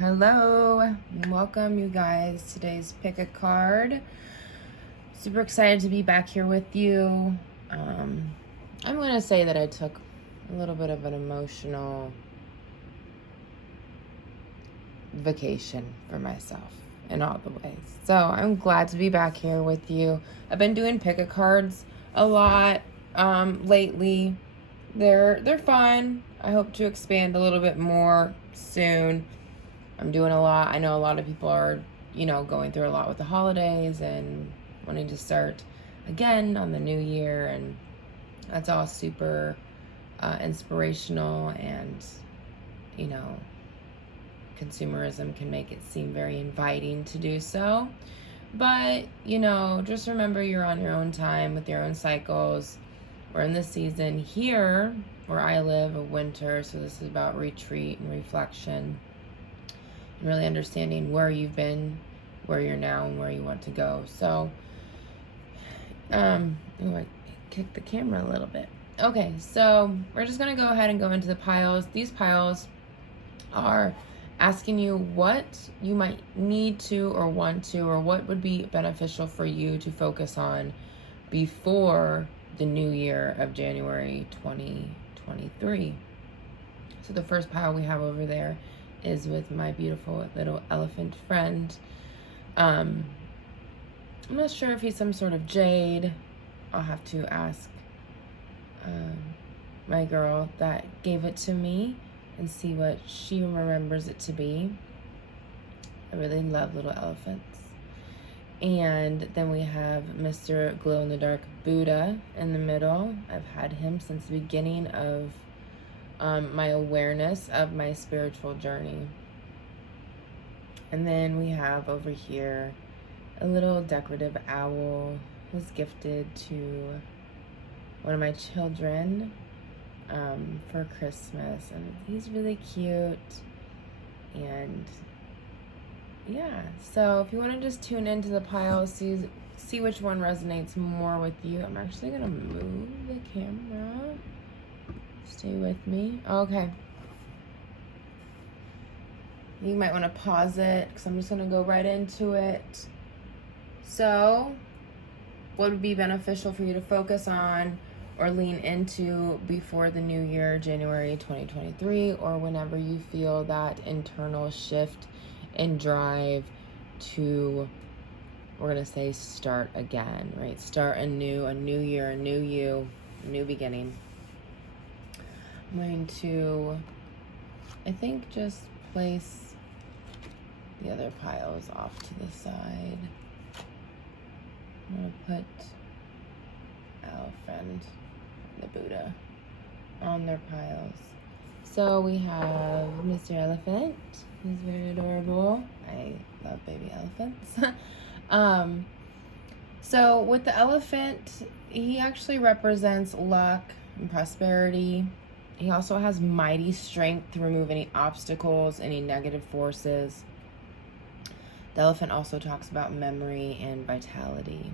Hello, welcome you guys. Today's pick a card. Super excited to be back here with you. I'm going to say that I took a little bit of an emotional vacation for myself in all the ways. So I'm glad to be back here with you. I've been doing pick a cards a lot lately. They're fun. I hope to expand a little bit more soon. I'm doing a lot. I know a lot of people are, going through a lot with the holidays and wanting to start again on the new year. And that's all super inspirational. And, consumerism can make it seem very inviting to do so. But, just remember you're on your own time with your own cycles. We're in this season here where I live of winter. So this is about retreat and reflection. Really understanding where you've been, where you're now, and where you want to go. So, I kicked the camera a little bit. Okay, so we're just going to go ahead and go into the piles. These piles are asking you what you might need to or want to, or what would be beneficial for you to focus on before the new year of January 2023. So the first pile we have over there is with my beautiful little elephant friend. I'm not sure if he's some sort of jade. I'll have to ask my girl that gave it to me and see what she remembers it to be. I really love little elephants. And then we have Mr. Glow-in-the-Dark Buddha in the middle. I've had him since the beginning of my awareness of my spiritual journey. And then we have over here a little decorative owl was gifted to one of my children for Christmas, and he's really cute. And yeah, so if you want to just tune into the pile, see which one resonates more with you. I'm actually gonna move the camera. Stay with me. Okay. You might want to pause it because I'm just going to go right into it. So, what would be beneficial for you to focus on or lean into before the new year, January 2023, or whenever you feel that internal shift and drive to, we're going to say, start again, right? Start anew, a new year, a new you, a new beginning. I'm going to, I think, just place the other piles off to the side. I'm going to put our friend, the Buddha, on their piles. So we have Mr. Elephant. He's very adorable. I love baby elephants. So with the elephant, he actually represents luck and prosperity. He also has mighty strength to remove any obstacles, any negative forces. The elephant also talks about memory and vitality.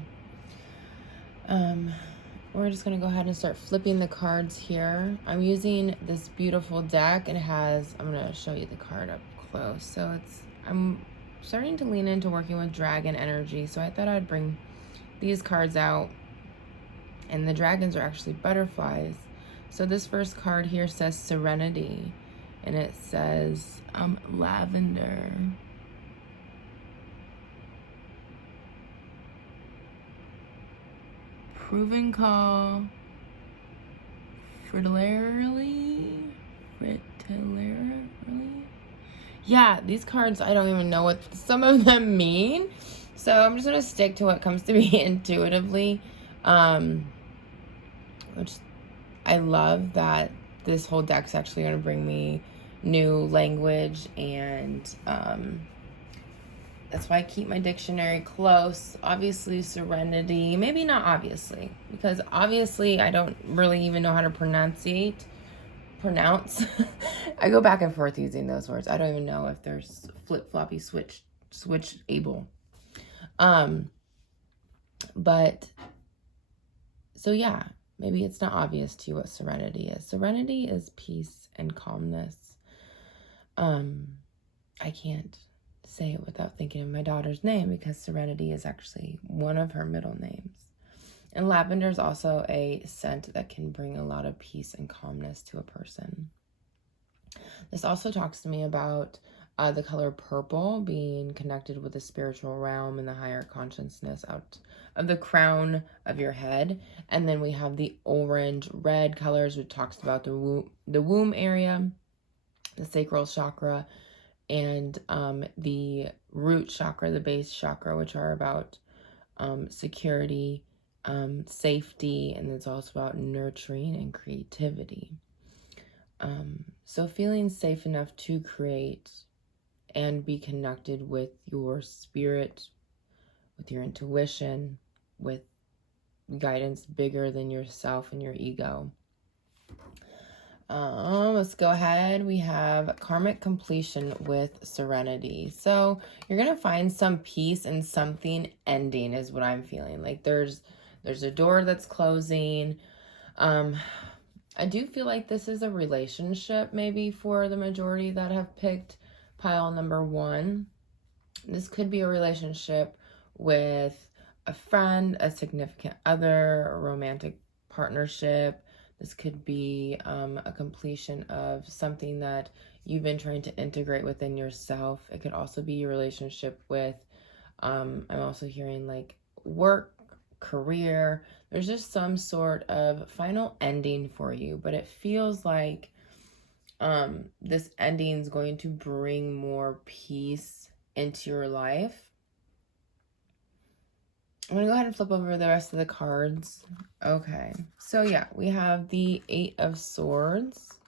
We're just going to go ahead and start flipping the cards here. I'm using this beautiful deck. It has, I'm going to show you the card up close. So I'm starting to lean into working with dragon energy. So I thought I'd bring these cards out. And the dragons are actually butterflies. So this first card here says Serenity. And it says lavender. Proven call. Fritillarily. Yeah, these cards, I don't even know what some of them mean. So I'm just going to stick to what comes to me intuitively. Which I love that this whole deck's actually going to bring me new language, and that's why I keep my dictionary close. Obviously, serenity. Maybe not obviously, because obviously I don't really even know how to pronounce. I go back and forth using those words. I don't even know if there's flip-floppy switch able. But, so yeah, maybe it's not obvious to you what serenity is. Serenity is peace and calmness. I I can't say it without thinking of my daughter's name, because Serenity is actually one of her middle names. And lavender is also a scent that can bring a lot of peace and calmness to a person. This also talks to me about the color purple being connected with the spiritual realm and the higher consciousness out of the crown of your head. And then we have the orange red colors, which talks about the womb area, the sacral chakra, and the root chakra, the base chakra, which are about security, safety, and it's also about nurturing and creativity. So feeling safe enough to create and be connected with your spirit, with your intuition, with guidance bigger than yourself and your ego. Let's go ahead. We have karmic completion with Serenity. So you're going to find some peace and something ending is what I'm feeling. Like there's a door that's closing. I do feel like this is a relationship maybe for the majority that have picked pile number 1. This could be a relationship with a friend, a significant other, a romantic partnership. This could be a completion of something that you've been trying to integrate within yourself. It could also be a relationship with, I'm also hearing like work, career. There's just some sort of final ending for you, but it feels like this ending is going to bring more peace into your life. I'm going to go ahead and flip over the rest of the cards. Okay, so yeah, we have the 8 of Swords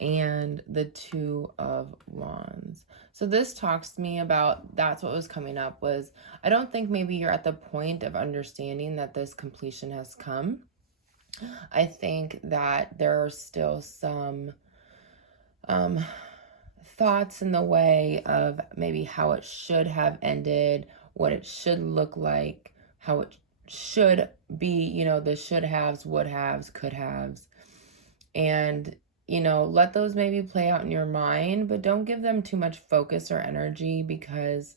and the 2 of Wands. So this talks to me about, that's what was coming up, was I don't think maybe you're at the point of understanding that this completion has come. I think that there are still some thoughts in the way of maybe how it should have ended, what it should look like, how it should be, you know, the should haves, would haves, could haves. And you know, let those maybe play out in your mind, but don't give them too much focus or energy, because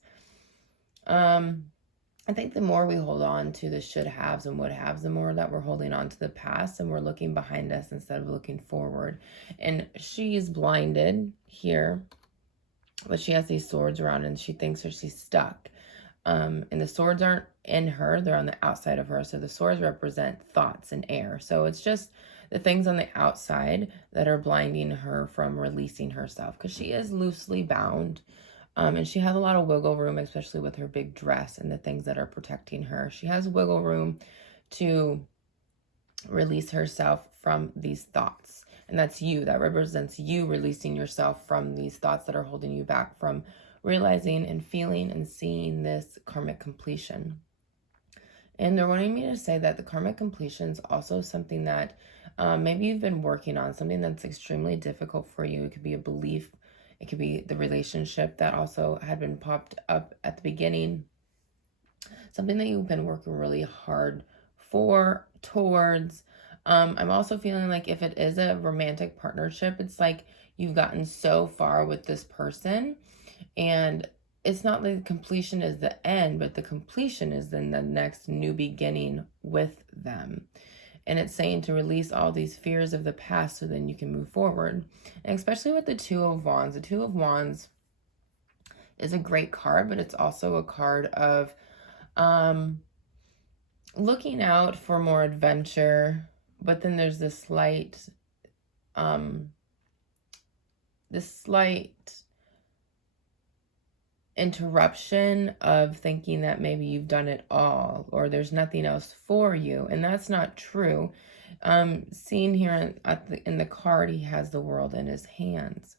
I think the more we hold on to the should haves and would haves, the more that we're holding on to the past and we're looking behind us instead of looking forward. And she's blinded here, but she has these swords around and she thinks that she's stuck. And the swords aren't in her, they're on the outside of her. So the swords represent thoughts and air. So it's just the things on the outside that are blinding her from releasing herself, because she is loosely bound. And she has a lot of wiggle room, especially with her big dress and the things that are protecting her. She has wiggle room to release herself from these thoughts. And that's you. That represents you releasing yourself from these thoughts that are holding you back from realizing and feeling and seeing this karmic completion. And they're wanting me to say that the karmic completion is also something that maybe you've been working on, something that's extremely difficult for you. It could be a belief. It could be the relationship that also had been popped up at the beginning. Something that you've been working really hard towards. I'm also feeling like if it is a romantic partnership, it's like you've gotten so far with this person, and it's not like the completion is the end, but the completion is then the next new beginning with them. And it's saying to release all these fears of the past so then you can move forward. And especially with the 2 of Wands. The 2 of Wands is a great card, but it's also a card of looking out for more adventure. But then there's this slight interruption of thinking that maybe you've done it all or there's nothing else for you, and that's not true. Seeing here in the card, he has the world in his hands,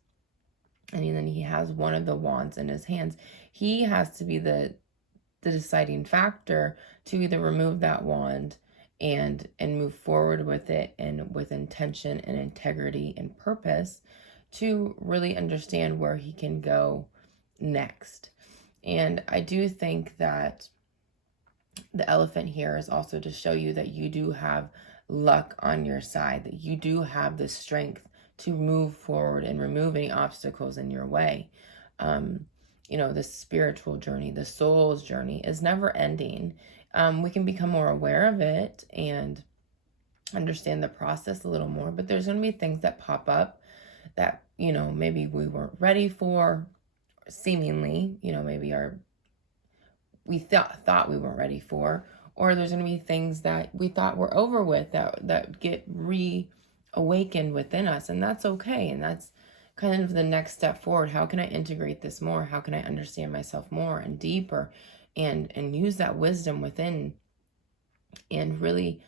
and then he has one of the wands in his hands. He has to be the deciding factor to either remove that wand and move forward with it, and with intention and integrity and purpose, to really understand where he can go next. And I do think that the elephant here is also to show you that you do have luck on your side, that you do have the strength to move forward and remove any obstacles in your way. You know, the spiritual journey, the soul's journey is never ending. We can become more aware of it and understand the process a little more, but there's going to be things that pop up that, you know, maybe we weren't ready for, seemingly, you know, maybe we thought we weren't ready for, or there's going to be things that we thought were over with that get reawakened within us, and that's okay. And that's kind of the next step forward. How can I integrate this more? How can I understand myself more and deeper, and use that wisdom within, and really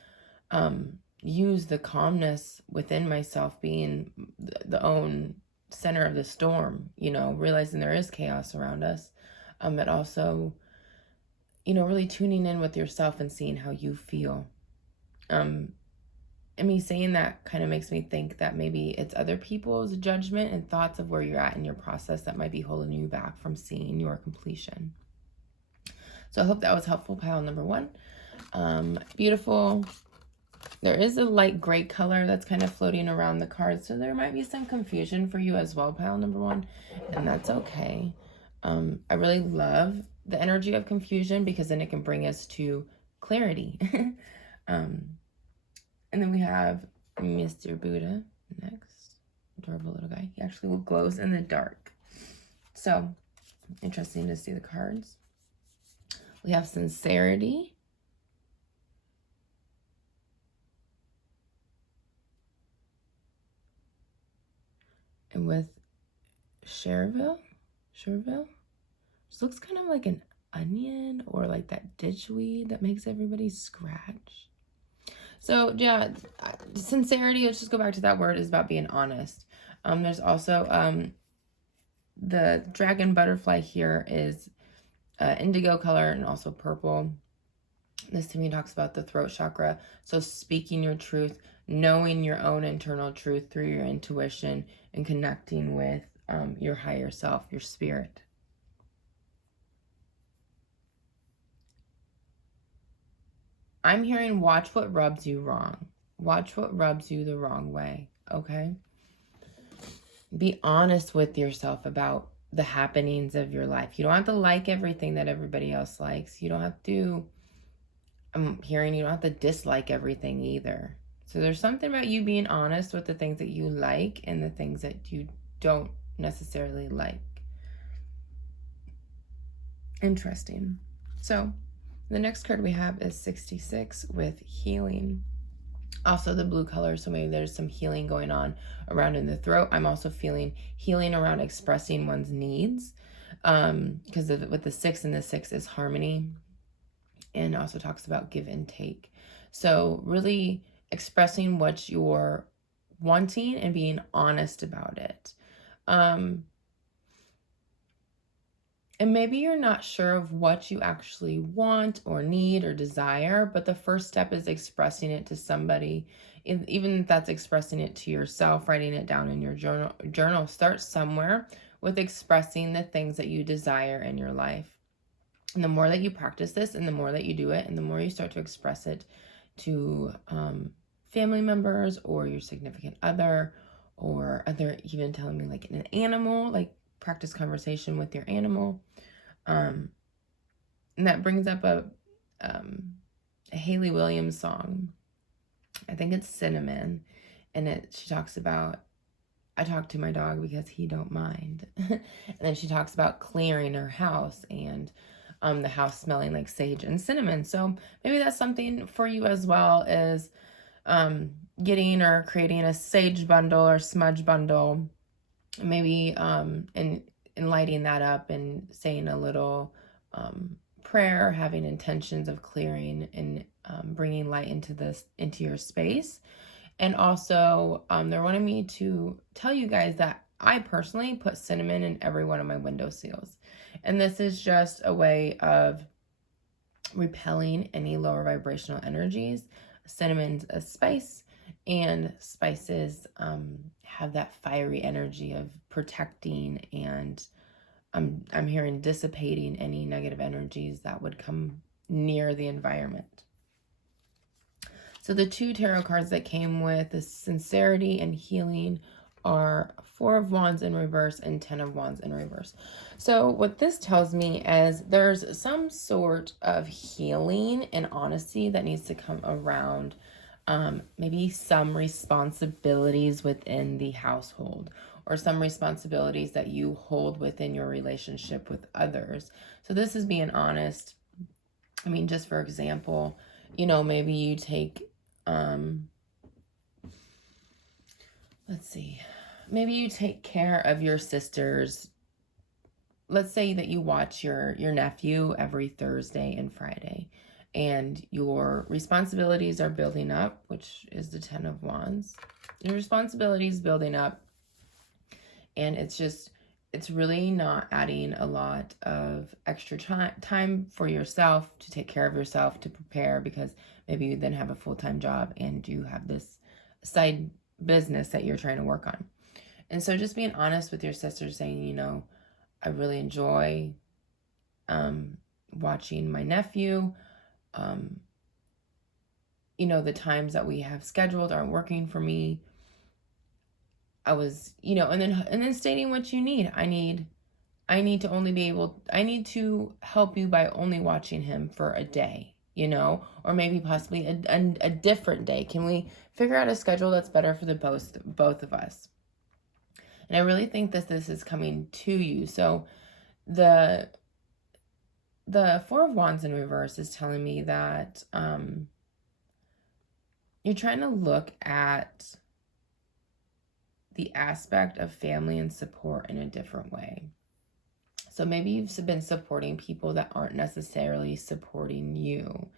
use the calmness within myself, being the own center of the storm, you know, realizing there is chaos around us, but also, you know, really tuning in with yourself and seeing how you feel. And me saying that kind of makes me think that maybe it's other people's judgment and thoughts of where you're at in your process that might be holding you back from seeing your completion. So I hope that was helpful, pile number 1. Beautiful. There is a light gray color that's kind of floating around the card, so there might be some confusion for you as well, pile number 1, and that's okay. I really love the energy of confusion because then it can bring us to clarity. And then we have Mr. Buddha next. Adorable little guy. He actually glows in the dark. So, interesting to see the cards. We have sincerity. And with Chervil, this looks kind of like an onion or like that ditchweed that makes everybody scratch. So yeah, sincerity, let's just go back to that word, is about being honest. There's also the dragon butterfly here is indigo color and also purple. This to me talks about the throat chakra. So speaking your truth, knowing your own internal truth through your intuition, and connecting with your higher self, your spirit. I'm hearing watch what rubs you wrong. Watch what rubs you the wrong way, okay? Be honest with yourself about the happenings of your life. You don't have to like everything that everybody else likes. You don't have to, I'm hearing you don't have to dislike everything either. So there's something about you being honest with the things that you like and the things that you don't necessarily like. Interesting. So the next card we have is 66 with healing. Also the blue color, so maybe there's some healing going on around in the throat. I'm also feeling healing around expressing one's needs, because with the 6, and the 6 is harmony, and also talks about give and take. So really expressing what you're wanting and being honest about it. And maybe you're not sure of what you actually want or need or desire, but the first step is expressing it to somebody. Even if that's expressing it to yourself, writing it down in your journal. Start somewhere with expressing the things that you desire in your life. And the more that you practice this, and the more that you do it, and the more you start to express it to family members or your significant other, or other, even telling me like an animal, like practice conversation with your animal. And that brings up a Hayley Williams song. I think it's Cinnamon. And she talks about, I talk to my dog because he don't mind. And then she talks about clearing her house and the house smelling like sage and cinnamon. So maybe that's something for you as well, is getting or creating a sage bundle or smudge bundle. Maybe and lighting that up and saying a little prayer, having intentions of clearing and bringing light into your space. And also they're wanting me to tell you guys that I personally put cinnamon in every one of my window sills, and this is just a way of repelling any lower vibrational energies. Cinnamon's a spice, and spices have that fiery energy of protecting, and I'm hearing dissipating any negative energies that would come near the environment. So the 2 tarot cards that came with the sincerity and healing are 4 of Wands in reverse and 10 of Wands in reverse. So what this tells me is there's some sort of healing and honesty that needs to come around maybe some responsibilities within the household, or some responsibilities that you hold within your relationship with others. So this is being honest. I mean, just for example, you know, maybe you take, let's see, maybe you take care of your sisters. Let's say that you watch your nephew every Thursday and Friday, and your responsibilities are building up, which is the 10 of Wands. Your responsibilities building up, and it's really not adding a lot of extra time for yourself to take care of yourself, to prepare, because maybe you then have a full-time job and you have this side business that you're trying to work on. And so just being honest with your sisters, saying, you know, I really enjoy watching my nephew. You know, the times that we have scheduled aren't working for me. I was, you know, and then stating what you need. I need to help you by only watching him for a day, you know, or maybe possibly a different day. Can we figure out a schedule that's better for the both of us? And I really think that this is coming to you. So the 4 of Wands in reverse is telling me that you're trying to look at the aspect of family and support in a different way. So maybe you've been supporting people that aren't necessarily supporting you.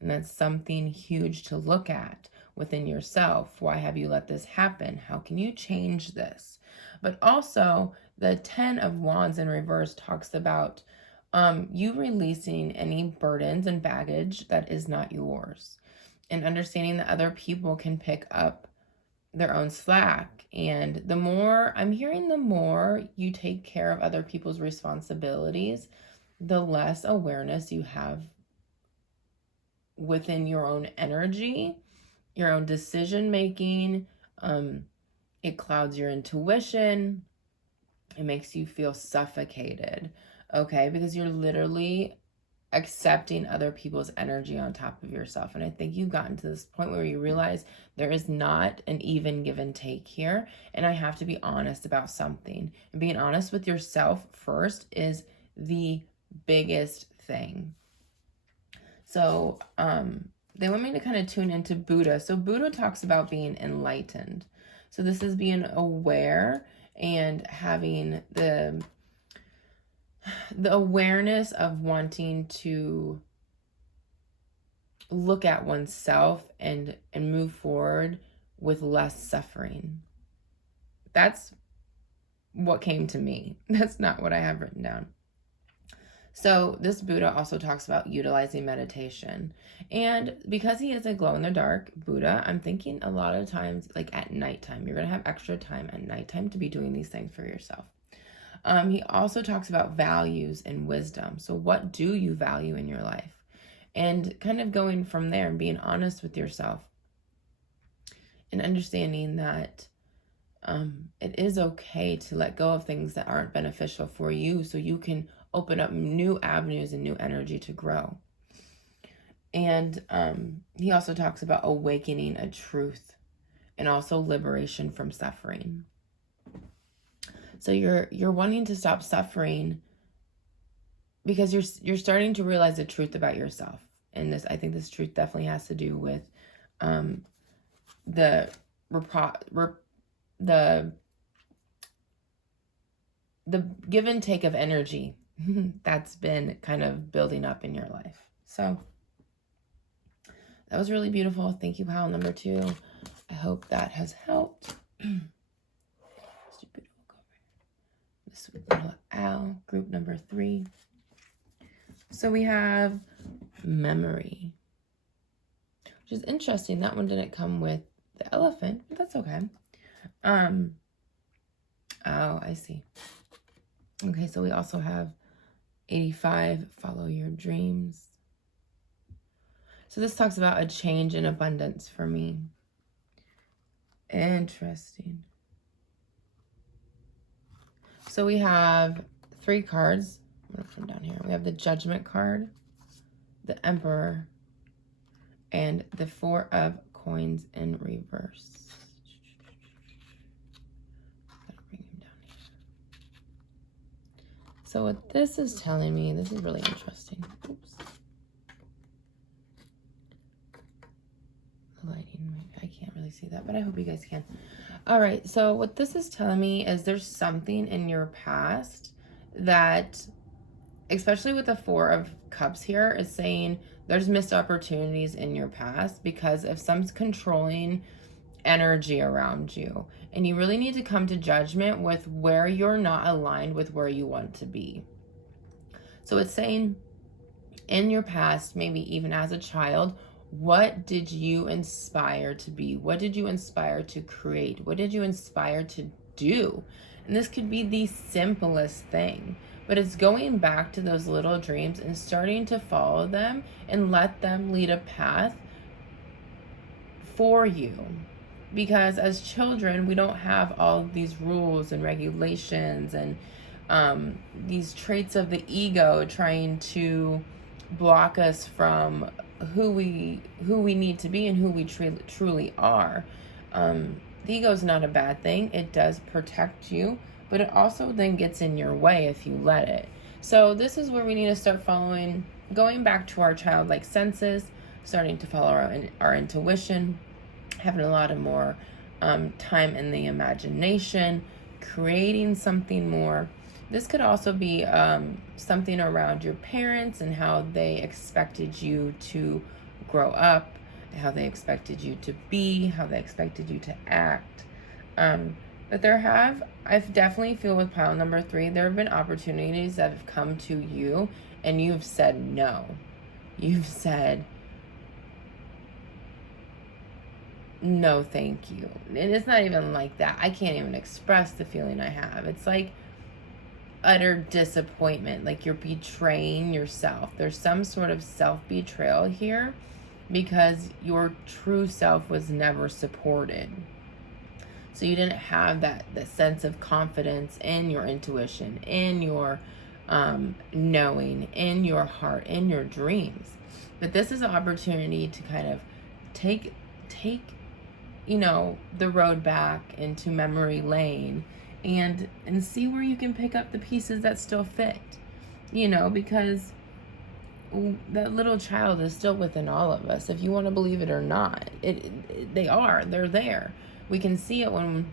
And that's something huge to look at within yourself. Why have you let this happen? How can you change this? But also, the 10 of Wands in reverse talks about you releasing any burdens and baggage that is not yours, and understanding that other people can pick up their own slack. And the more I'm hearing, the more you take care of other people's responsibilities, the less awareness you have within your own energy, your own decision making. It clouds your intuition. It makes you feel suffocated, okay? Because you're literally accepting other people's energy on top of yourself. And I think you've gotten to this point where you realize there is not an even give and take here, and I have to be honest about something. And being honest with yourself first is the biggest thing. So they want me to kind of tune into Buddha. So Buddha talks about being enlightened. So this is being aware and having the awareness of wanting to look at oneself and move forward with less suffering. That's what came to me. That's not what I have written down. So this Buddha also talks about utilizing meditation. And because he is a glow-in-the-dark Buddha, I'm thinking a lot of times, like at nighttime, you're going to have extra time at nighttime to be doing these things for yourself. He also talks about values and wisdom. So what do you value in your life? And kind of going from there and being honest with yourself and understanding that it is okay to let go of things that aren't beneficial for you, so you can open up new avenues and new energy to grow. And he also talks about awakening a truth and also liberation from suffering. So you're wanting to stop suffering because you're starting to realize the truth about yourself. And I think this truth definitely has to do with the give and take of energy that's been kind of building up in your life. So that was really beautiful. Thank you, pile number 2. I hope that has helped. Stupid this little owl, group number 3. So we have memory, which is interesting. That one didn't come with the elephant, but that's okay. Oh, I see. Okay, so we also have 85, follow your dreams. So this talks about a change in abundance for me. Interesting. So we have 3 cards. I'm going to put them down here. We have the Judgment card, the Emperor, and the 4 of Coins in reverse. Bring him down here. So what this is telling me, this is really interesting. Oops. The lighting, I can't really see that, but I hope you guys can. All right, so what this is telling me is there's something in your past that, especially with the 4 of Cups here, is saying there's missed opportunities in your past because of some controlling energy around you. And you really need to come to judgment with where you're not aligned with where you want to be. So it's saying in your past, maybe even as a child, what did you inspire to be? What did you inspire to create? What did you inspire to do? And this could be the simplest thing, but it's going back to those little dreams and starting to follow them and let them lead a path for you. Because as children, we don't have all of these rules and regulations and these traits of the ego trying to block us from who we need to be and who we truly are. The ego is not a bad thing. It does protect you, but it also then gets in your way if you let it. So this is where we need to start going back to our childlike senses, starting to follow our intuition, having a lot of more time in the imagination, creating something more. This could also be something around your parents and how they expected you to grow up, how they expected you to be, how they expected you to act. But I've definitely feel with pile number 3, there have been opportunities that have come to you and you've said no. You've said, no, thank you. And it's not even like that. I can't even express the feeling I have. It's like utter disappointment, like you're betraying yourself. There's some sort of self-betrayal here because your true self was never supported. So you didn't have that sense of confidence in your intuition, in your knowing, in your heart, in your dreams. But this is an opportunity to kind of take the road back into memory lane and see where you can pick up the pieces that still fit, because that little child is still within all of us, if you want to believe it or not. They're there. We can see it when,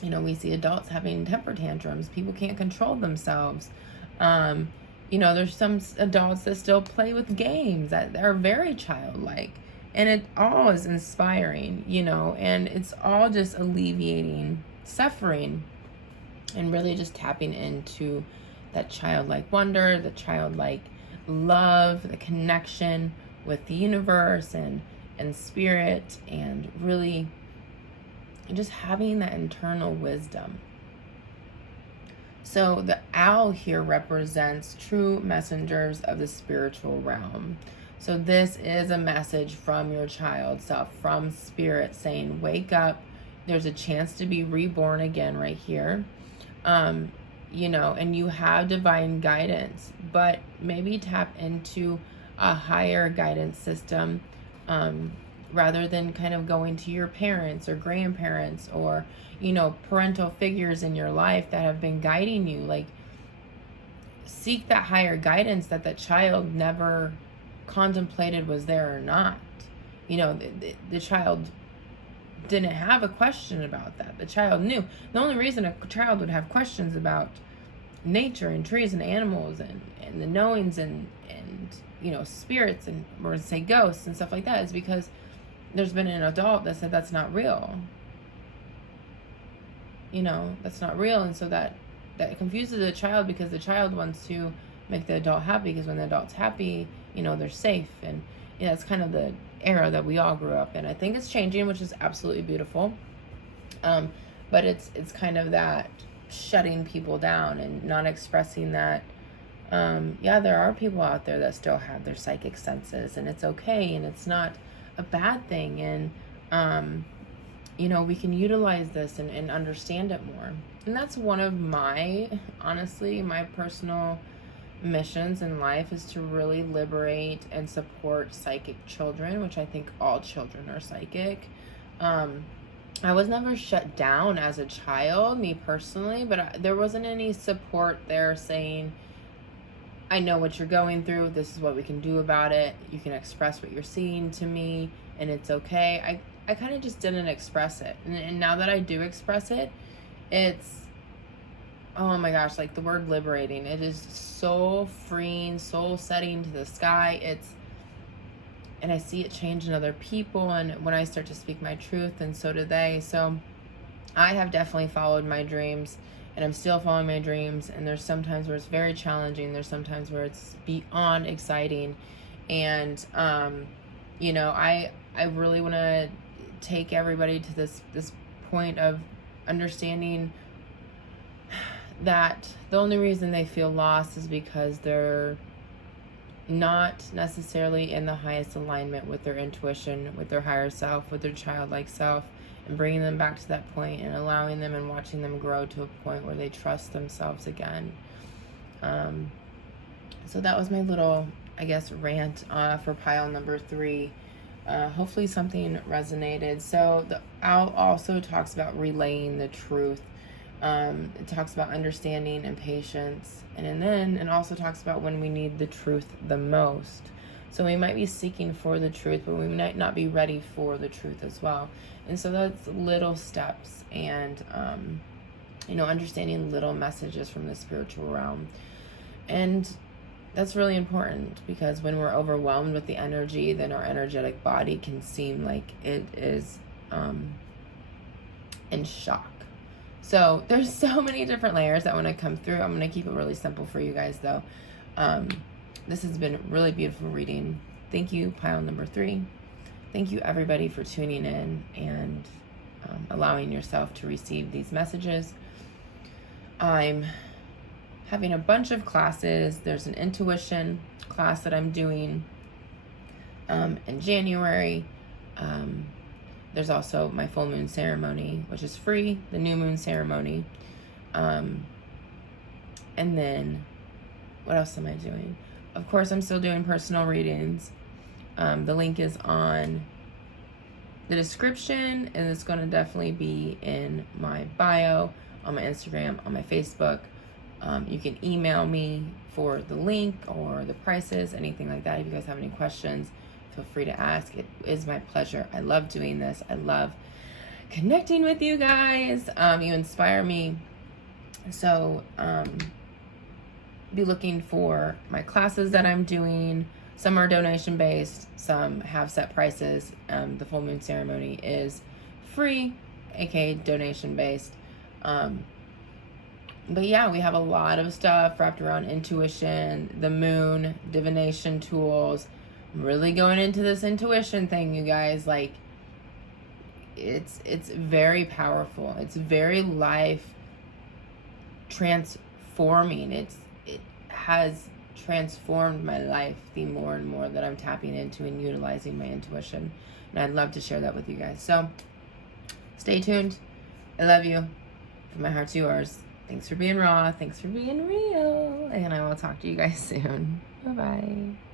we see adults having temper tantrums. People can't control themselves. There's some adults that still play with games that are very childlike. And it all is inspiring, and it's all just alleviating suffering and really just tapping into that childlike wonder, the childlike love, the connection with the universe and spirit, and really just having that internal wisdom. So the owl here represents true messengers of the spiritual realm. So this is a message from your child self, from spirit, saying, wake up. There's a chance to be reborn again right here. And you have divine guidance, but maybe tap into a higher guidance system rather than kind of going to your parents or grandparents or, parental figures in your life that have been guiding you. Like, seek that higher guidance that child never contemplated was there or not. The child didn't have a question about that. The child knew. The only reason a child would have questions about nature and trees and animals and the knowings and spirits and, or say ghosts and stuff like that is because there's been an adult that said that's not real. That's not real. And so that confuses the child, because the child wants to make the adult happy, because when the adult's happy, they're safe. And it's kind of the era that we all grew up in. I think it's changing, which is absolutely beautiful. But it's kind of that shutting people down and not expressing that, there are people out there that still have their psychic senses, and it's okay, and it's not a bad thing. And we can utilize this and understand it more. And that's one of my, honestly, my personal missions in life, is to really liberate and support psychic children, which I think all children are psychic. I was never shut down as a child, me personally, but there wasn't any support there saying, I know what you're going through, this is what we can do about it, you can express what you're seeing to me, and it's okay. I kind of just didn't express it. And now that I do express it, it's, oh my gosh, like the word liberating. It is so freeing, soul setting to the sky. And I see it change in other people. And when I start to speak my truth, and so do they. So I have definitely followed my dreams, and I'm still following my dreams. And there's sometimes where it's very challenging. There's sometimes where it's beyond exciting. And, I really want to take everybody to this point of understanding that the only reason they feel lost is because they're not necessarily in the highest alignment with their intuition, with their higher self, with their childlike self, and bringing them back to that point and allowing them and watching them grow to a point where they trust themselves again. So that was my little, I guess, rant for pile number 3. Hopefully something resonated. So the owl also talks about relaying the truth. It talks about understanding and patience, and then it also talks about when we need the truth the most. So we might be seeking for the truth, but we might not be ready for the truth as well. And so that's little steps, and understanding little messages from the spiritual realm. And that's really important, because when we're overwhelmed with the energy, then our energetic body can seem like it is in shock. So there's so many different layers that want to come through. I'm going to keep it really simple for you guys, though. This has been a really beautiful reading. Thank you, pile number 3. Thank you, everybody, for tuning in and allowing yourself to receive these messages. I'm having a bunch of classes. There's an intuition class that I'm doing in January. There's also my full moon ceremony, which is free, the new moon ceremony. And then what else am I doing? Of course, I'm still doing personal readings. The link is on the description, and it's going to definitely be in my bio, on my Instagram, on my Facebook. You can email me for the link or the prices, anything like that. If you guys have any questions, feel free to ask. It is my pleasure. I love doing this. I love connecting with you guys. You inspire me. So be looking for my classes that I'm doing. Some are donation based, some have set prices. The full moon ceremony is free, aka donation based. But yeah, we have a lot of stuff wrapped around intuition, the moon, divination tools. I'm really going into this intuition thing, you guys. Like, it's very powerful. It's very life transforming. It has transformed my life the more and more that I'm tapping into and utilizing my intuition. And I'd love to share that with you guys. So stay tuned. I love you. From my heart to yours. Thanks for being raw. Thanks for being real. And I will talk to you guys soon. Bye-bye.